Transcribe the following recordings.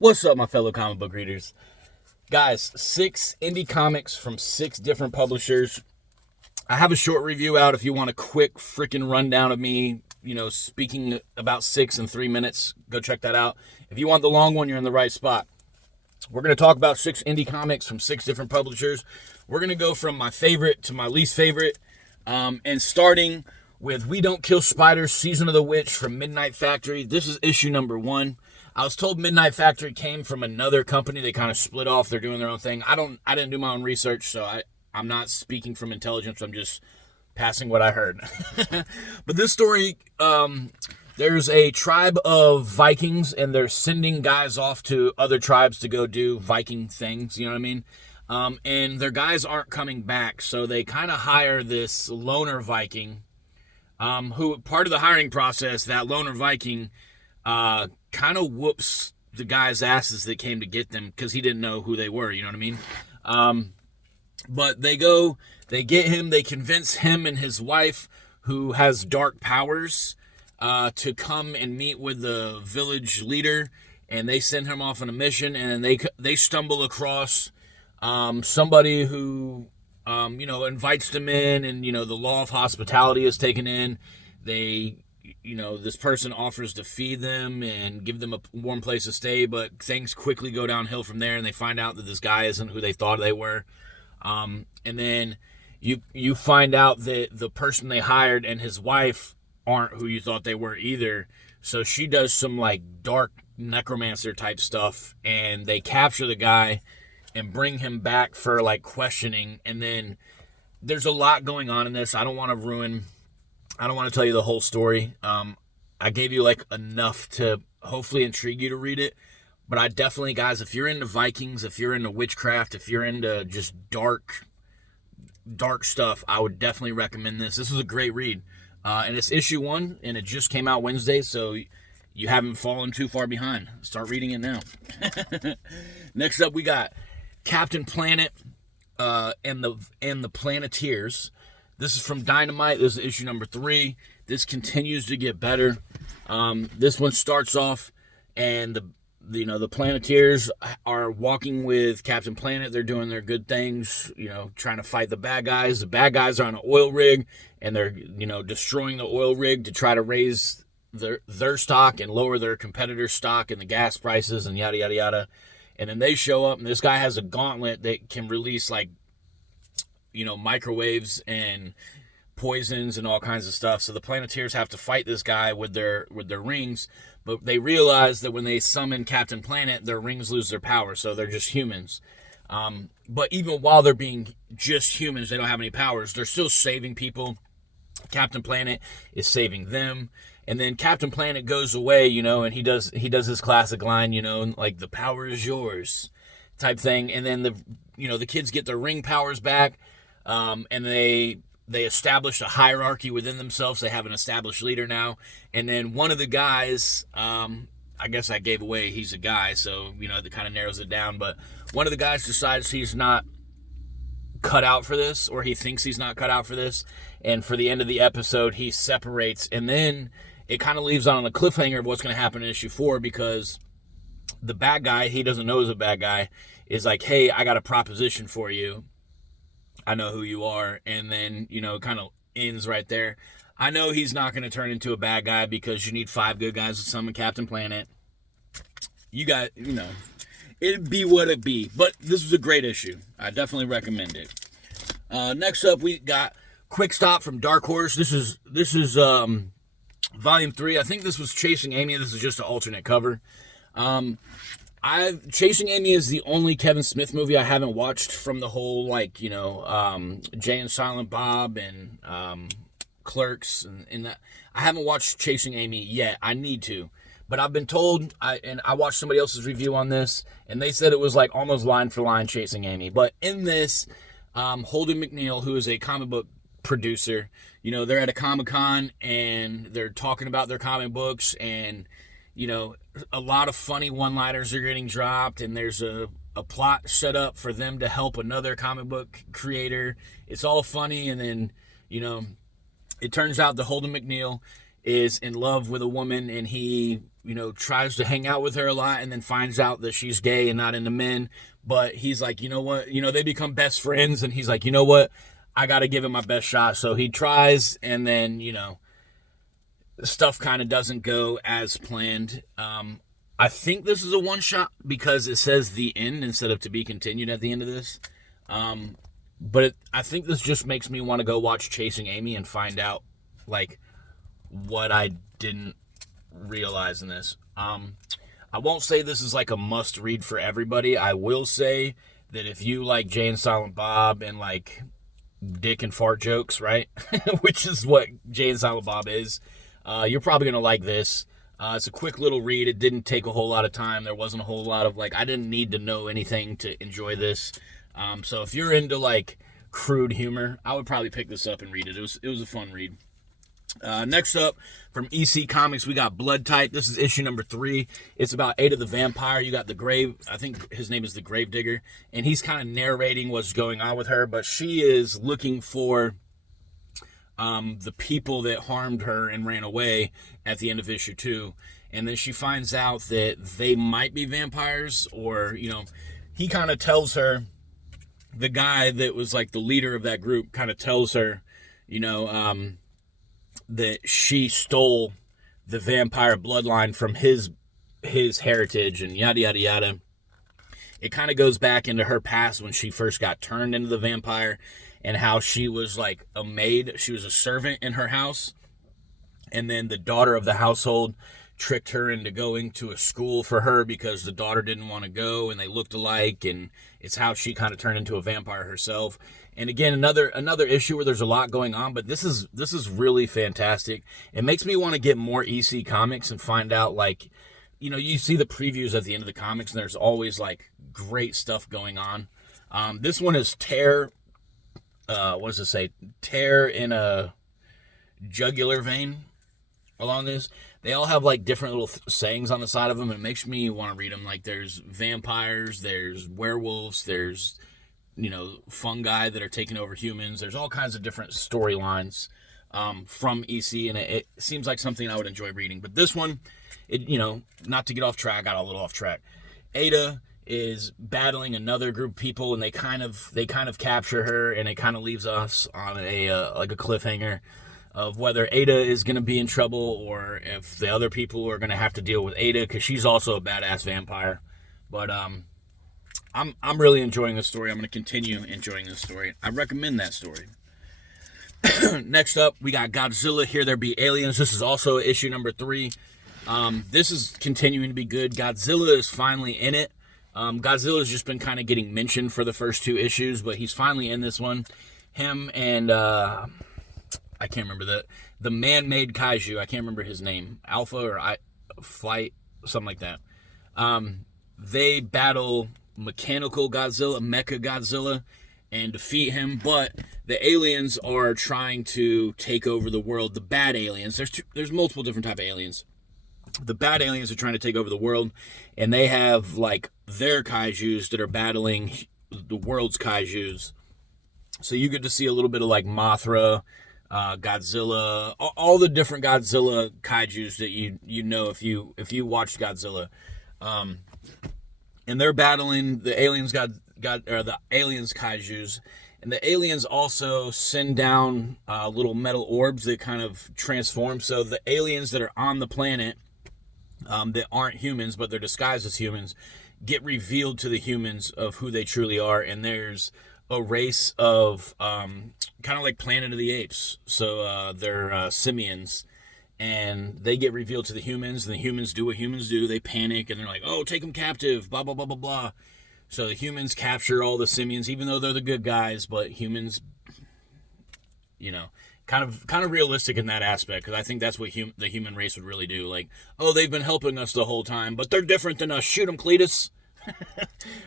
What's up, my fellow comic book readers? Guys, 6 indie comics from 6 different publishers. I have a short review out if you want a quick freaking rundown of me, speaking about 6 in 3 minutes. Go check that out. If you want the long one, you're in the right spot. We're going to talk about 6 indie comics from 6 different publishers. We're going to go from my favorite to my least favorite. And starting with We Don't Kill Spiders, Season of the Witch from Midnight Factory. This is issue number 1. I was told Midnight Factory came from another company. They kind of split off. They're doing their own thing. I didn't do my own research, so I'm not speaking from intelligence. I'm just passing what I heard. But this story, there's a tribe of Vikings, and they're sending guys off to other tribes to go do Viking things. You know what I mean? And their guys aren't coming back, so they kind of hire this loner Viking, who part of the hiring process, that loner Viking kind of whoops the guys' asses that came to get them because he didn't know who they were, you know what I mean? But they get him, they convince him and his wife, who has dark powers, to come and meet with the village leader, and they send him off on a mission, and they stumble across somebody who, invites them in, and, the law of hospitality is taken in. This person offers to feed them and give them a warm place to stay, but things quickly go downhill from there, and they find out that this guy isn't who they thought they were. And then you find out that the person they hired and his wife aren't who you thought they were either. So she does some dark necromancer type stuff, and they capture the guy and bring him back for questioning. And then there's a lot going on in this. I don't want to tell you the whole story. I gave you enough to hopefully intrigue you to read it. But I definitely, guys, if you're into Vikings, if you're into witchcraft, if you're into just dark stuff, I would definitely recommend this. This was a great read. And it's issue 1, and it just came out Wednesday, so you haven't fallen too far behind. Start reading it now. Next up, we got Captain Planet and the Planeteers. This is from Dynamite. This is issue number 3. This continues to get better. This one starts off, and the Planeteers are walking with Captain Planet. They're doing their good things, trying to fight the bad guys. The bad guys are on an oil rig, and they're, destroying the oil rig to try to raise their stock and lower their competitors' stock and the gas prices and yada, yada, yada. And then they show up, and this guy has a gauntlet that can release, microwaves and poisons and all kinds of stuff. So the Planeteers have to fight this guy with their rings, but they realize that when they summon Captain Planet, their rings lose their power, so they're just humans. But even while they're being just humans, they don't have any powers. They're still saving people. Captain Planet is saving them. And then Captain Planet goes away, and he does his classic line, the power is yours type thing. And then the kids get their ring powers back. And they establish a hierarchy within themselves. They have an established leader now. And then one of the guys, I guess I gave away he's a guy, so, that kind of narrows it down. But one of the guys decides he's not cut out for this, or he thinks he's not cut out for this. And for the end of the episode, he separates. And then it kind of leaves on a cliffhanger of what's going to happen in issue 4, because the bad guy, he doesn't know is a bad guy, is like, hey, I got a proposition for you. I know who you are. And then, it kind of ends right there. I know he's not going to turn into a bad guy, because you need 5 good guys to summon Captain Planet. You got, it'd be what it be. But this was a great issue. I definitely recommend it. Next up, we got Quick Stop from Darkhorse. This is volume 3. I think this was Chasing Amy. This is just an alternate cover. Chasing Amy is the only Kevin Smith movie I haven't watched from the whole, Jay and Silent Bob and Clerks and that. I haven't watched Chasing Amy yet. I need to. But I've been told, I watched somebody else's review on this, and they said it was almost line for line Chasing Amy. But in this, Holden McNeil, who is a comic book producer, they're at a Comic-Con, and they're talking about their comic books, and a lot of funny one-liners are getting dropped, and there's a plot set up for them to help another comic book creator. It's all funny, and then, it turns out the Holden McNeil is in love with a woman, and he, you know, tries to hang out with her a lot, and then finds out that she's gay and not into men. But he's like, you know what, you know, they become best friends, and he's like, you know what, I got to give it my best shot. So he tries, and then, you know, stuff kind of doesn't go as planned. I think this is a one-shot because it says the end instead of to be continued at the end of this. But I think this just makes me want to go watch Chasing Amy and find out, like, what I didn't realize in this. I won't say this is like a must-read for everybody. I will say that if you like Jay and Silent Bob and like dick and fart jokes, right? Which is what Jay and Silent Bob is. You're probably going to like this. It's a quick little read. It didn't take a whole lot of time. There wasn't a whole lot of, like, I didn't need to know anything to enjoy this. So if you're into, like, crude humor, I would probably pick this up and read it. It was a fun read. Next up, from EC Comics, we got Blood Type. This is issue number 3. It's about Ada the Vampire. You got the Grave, I think his name is the Gravedigger, and he's kind of narrating what's going on with her, but she is looking for the people that harmed her and ran away at the end of issue 2. And then she finds out that they might be vampires, or, you know, he kind of tells her, the guy that was like the leader of that group kind of tells her, you know, that she stole the vampire bloodline from his heritage and yada, yada, yada. It kind of goes back into her past when she first got turned into the vampire, and how she was like a maid. She was a servant in her house. And then the daughter of the household tricked her into going to a school for her because the daughter didn't want to go, and they looked alike. And it's how she kind of turned into a vampire herself. And again, another issue where there's a lot going on, but this is really fantastic. It makes me want to get more EC Comics and find out, like, you know, you see the previews at the end of the comics, and there's always like great stuff going on. This one is Tear. What does it say? Tear in a jugular vein along this. They all have like different little sayings on the side of them. It makes me want to read them. Like, there's vampires, there's werewolves, there's, you know, fungi that are taking over humans. There's all kinds of different storylines from EC, and it seems like something I would enjoy reading. But this one, it, you know, not to get off track, got a little off track. Ada is battling another group of people, and they kind of capture her, and it kind of leaves us on a like a cliffhanger of whether Ada is going to be in trouble, or if the other people are going to have to deal with Ada, because she's also a badass vampire. But I'm really enjoying this story. I'm going to continue enjoying this story. I recommend that story. Next up, we got Godzilla, Here There Be Aliens. This is also issue number 3. This is continuing to be good. Godzilla is finally in it. Godzilla's just been kind of getting mentioned for the first 2 issues, but he's finally in this one. Him and, I can't remember the man-made kaiju, I can't remember his name, Alpha or Flight, something like that. They battle mechanical Godzilla, Mecha Godzilla, and defeat him, but the aliens are trying to take over the world. The bad aliens, there's multiple different type of aliens. The bad aliens are trying to take over the world, and they have like their kaijus that are battling the world's kaijus. So you get to see a little bit of like Mothra, Godzilla, all the different Godzilla kaijus that you know if you watched Godzilla. And they're battling the aliens the aliens kaijus, and the aliens also send down little metal orbs that kind of transform. So the aliens that are on the planet that aren't humans, but they're disguised as humans, get revealed to the humans of who they truly are. And there's a race of kind of like Planet of the Apes. So they're simians, and they get revealed to the humans, and the humans do what humans do. They panic, and they're like, oh, take them captive, blah, blah, blah, blah, blah. So the humans capture all the simians, even though they're the good guys, but humans, you know, kind of realistic in that aspect, because I think that's what the human race would really do. Like, oh, they've been helping us the whole time, but they're different than us. Shoot them, Cletus.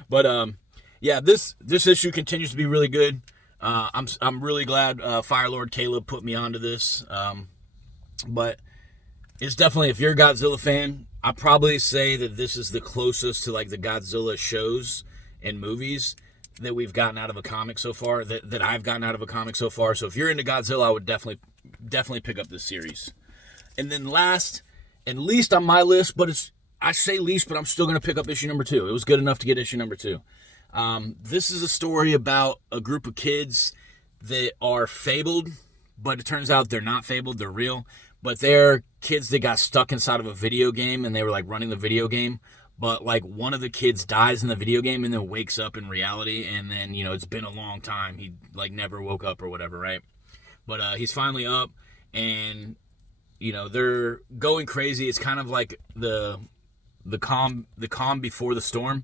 But yeah, this issue continues to be really good. I'm really glad Firelord Caleb put me onto this. But it's definitely, if you're a Godzilla fan, I'd probably say that this is the closest to like the Godzilla shows and movies that we've gotten out of a comic so far, that I've gotten out of a comic so far. So if you're into Godzilla, I would definitely pick up this series. And then last and least on my list, but I say least, but I'm still going to pick up issue number 2. It was good enough to get issue number 2. This is a story about a group of kids that are fabled, but it turns out they're not fabled, they're real. But they're kids that got stuck inside of a video game, and they were like running the video game. But like one of the kids dies in the video game and then wakes up in reality, and then, you know, it's been a long time. He like never woke up or whatever, right? But he's finally up, and you know, they're going crazy. It's kind of like the calm before the storm.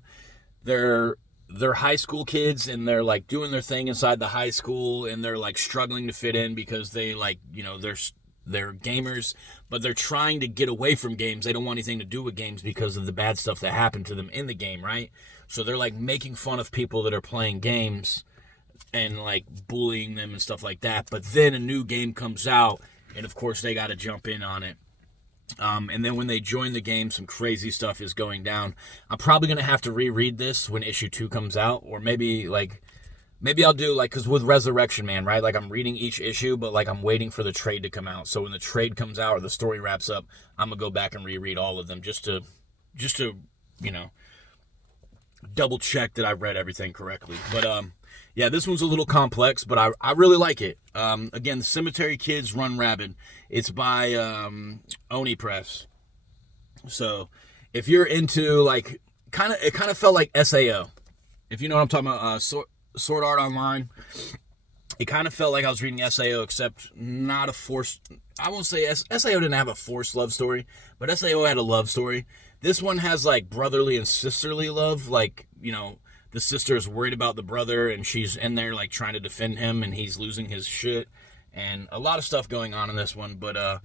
They're high school kids, and they're like doing their thing inside the high school, and they're like struggling to fit in because they like, you know, they're gamers, but they're trying to get away from games. They don't want anything to do with games because of the bad stuff that happened to them in the game, right? So they're like making fun of people that are playing games and like bullying them and stuff like that. But then a new game comes out, and of course they got to jump in on it. And then when they join the game, some crazy stuff is going down. I'm probably going to have to reread this when issue 2 comes out, or maybe I'll do like, because with Resurrection Man, right? Like I'm reading each issue, but like I'm waiting for the trade to come out. So when the trade comes out or the story wraps up, I'm going to go back and reread all of them just to, you know, double check that I read everything correctly. But, yeah, this one's a little complex, but I really like it. Again, Cemetery Kids Run Rabid. It's by Oni Press. So if you're into like, it kind of felt like SAO. If you know what I'm talking about, Sword Art Online. It kind of felt like I was reading SAO, except not a forced. I won't say SAO didn't have a forced love story, but SAO had a love story. This one has like brotherly and sisterly love. Like, you know, the sister is worried about the brother, and she's in there like trying to defend him, and he's losing his shit, and a lot of stuff going on in this one. But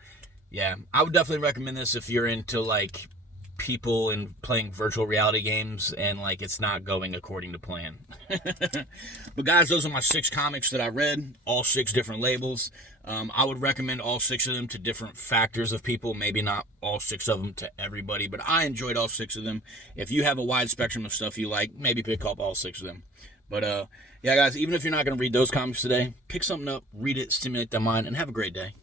yeah, I would definitely recommend this if you're into like people and playing virtual reality games and like it's not going according to plan. But guys, those are my 6 comics that I read, all 6 different labels. I would recommend all 6 of them to different factors of people, maybe not all 6 of them to everybody, but I enjoyed all 6 of them. If you have a wide spectrum of stuff you like, maybe pick up all 6 of them. But yeah guys, even if you're not going to read those comics today, pick something up, read it, stimulate the mind, and have a great day.